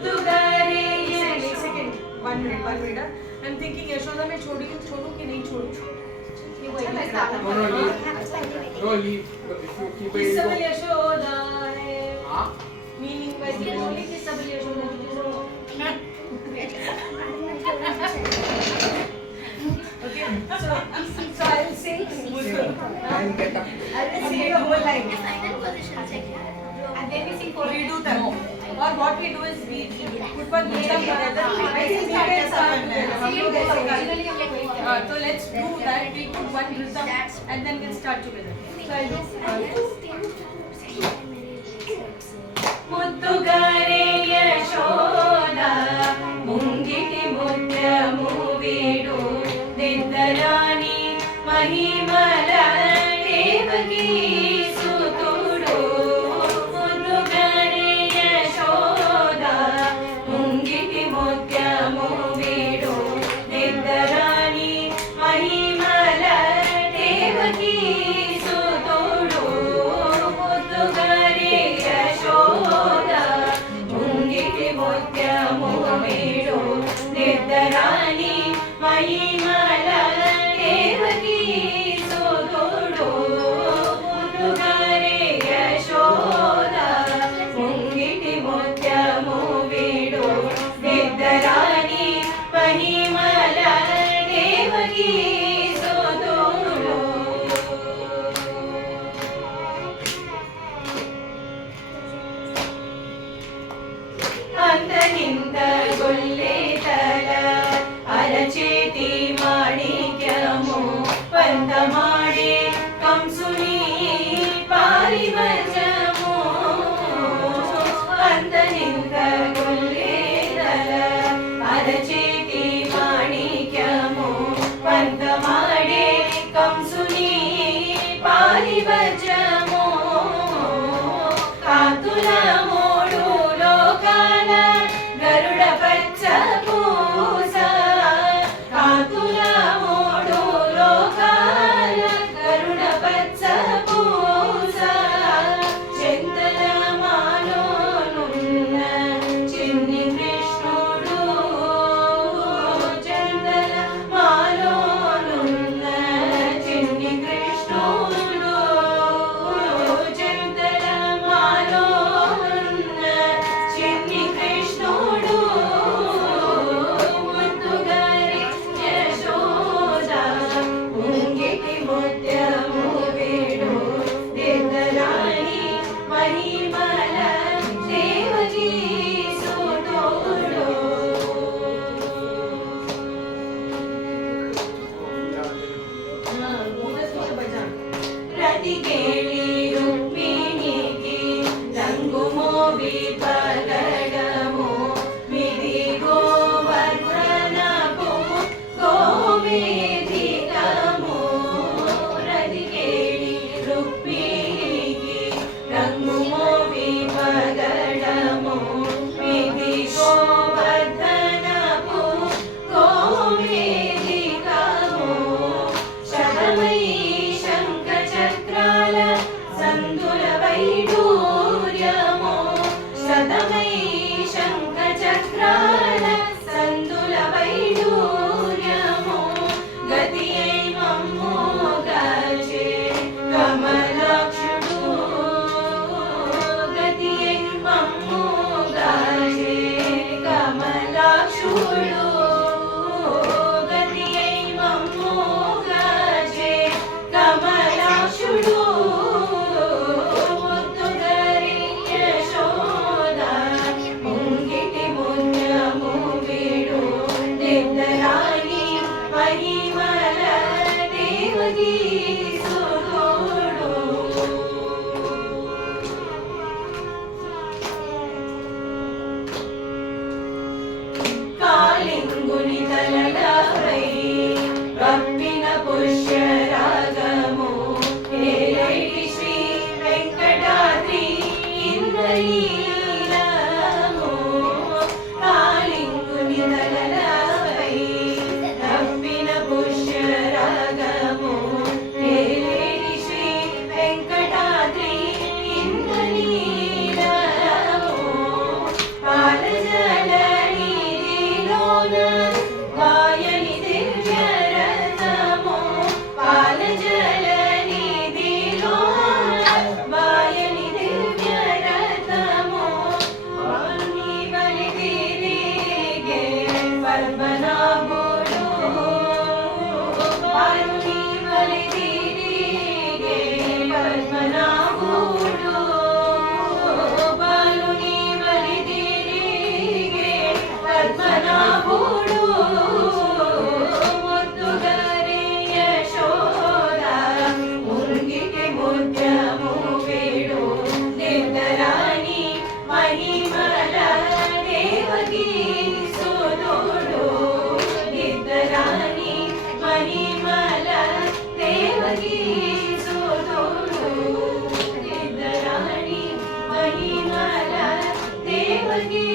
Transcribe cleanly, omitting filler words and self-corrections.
1 minute. I'm thinking Yashoda में छोड़ू कि नहीं छोड़ू. No, leave. किस सब यशोदा है. Meaning by the only किस सब यशोदा है. Okay, so I'll sing. And get up. I will sing the whole line. Final position check. And then we sing for redo them. Or what we do is we put one rhythm together. I think we can start together. So let's do that. We put one rhythm and then we'll start together. So I'll do. ಮುತ್ತುಗರೆ Yashoda ಮುಂಗಿಟಿ ಮುತ್ಯಮು ಬಿಡು ದಿದ್ದರಾಣಿ ಮಹಿಮಲ ದೇವಕಿ ಸುತುಡು ಮುತ್ತುಗರೆ ಯಶೋದ ಮುಂಗಿಟಿ ಮುತ್ಯಮು ಬಿಡು ದಿದ್ದರಾಣಿ ಮಹಿಮಲ ದೇವಕಿ ಸುತುಡು ಮುತ್ತುಗರೆ ಯಶೋದ ಮುಂಗಿಟಿ ಮುತ್ಯಮು ಬಿಡು ದಿದ್ದರಾಣಿ ಮಹಿಮಲ ದೇವಕಿ ಸುತುಡು ಮುತ್ತುಗರೆ ಯಶೋದ ಮುಂಗಿಟಿ ಮುತ್ಯಮು ಬಿಡು ದಿದ್ದರಾಣಿ ಮಹಿಮಲ ದೇವಕಿ ಸುತುಡು. ಅಂದನಿಂದ ಗೊಲ್ಲೆ ತಲ ಅರಚೇತಿ ಮಾಣಿಕ್ಯಮು ಪಂತ ಮಾಡಿ ಕಂಸುನಿ ಪಾರಿವಜಮು ಅಂದನಿಂದ ಗೊಲ್ಲೆ ತಲ ಅರಚೇತಿ ಮಾಣಿಕ್ಯಮು ಪಂತ ಮಾಡಿ ಕಂಸುನಿ ಪಾರಿವಜಮು ಕಾತುಲ mode లోకాల గరుడ పచ్చ పూస కాతుల మోడు లోకాల గరుడ పచ్చ పూస చింతల మాలోనున్న చిన్ని కృష్ణుడు చింతల మాలోనున్న చిన్ని కృష్ణుడు చింతల మాలోనున్న చిన్ని కృష్ణుడు ముత్తుగరి యశోద ముంగిటి ముత్యము వీడు దిద్దరాణి మహిమల దేవకీ సుతోడు. రతి కేళి రుక్మిణికి రంగు మోవి పగడము విధి గోవర్ధనపు గోవేదికము రతి కేళి రుక్మిణికి రంగు మోవి పగడము విధి గోవర్ధనపు గోవేదికము శతమై శంఖ చక్రాల సందుల వైడూర్యము శతమై ದೇವಗಿ ಸೋದೋಡು ಗಿದ್ದರಾಣಿ ಮಹಿಮಲ ದೇವಗಿ ಸೋದೋಡು ಗಿದ್ದರಾಣಿ ಮಹಿಮಲ ದೇವಗಿ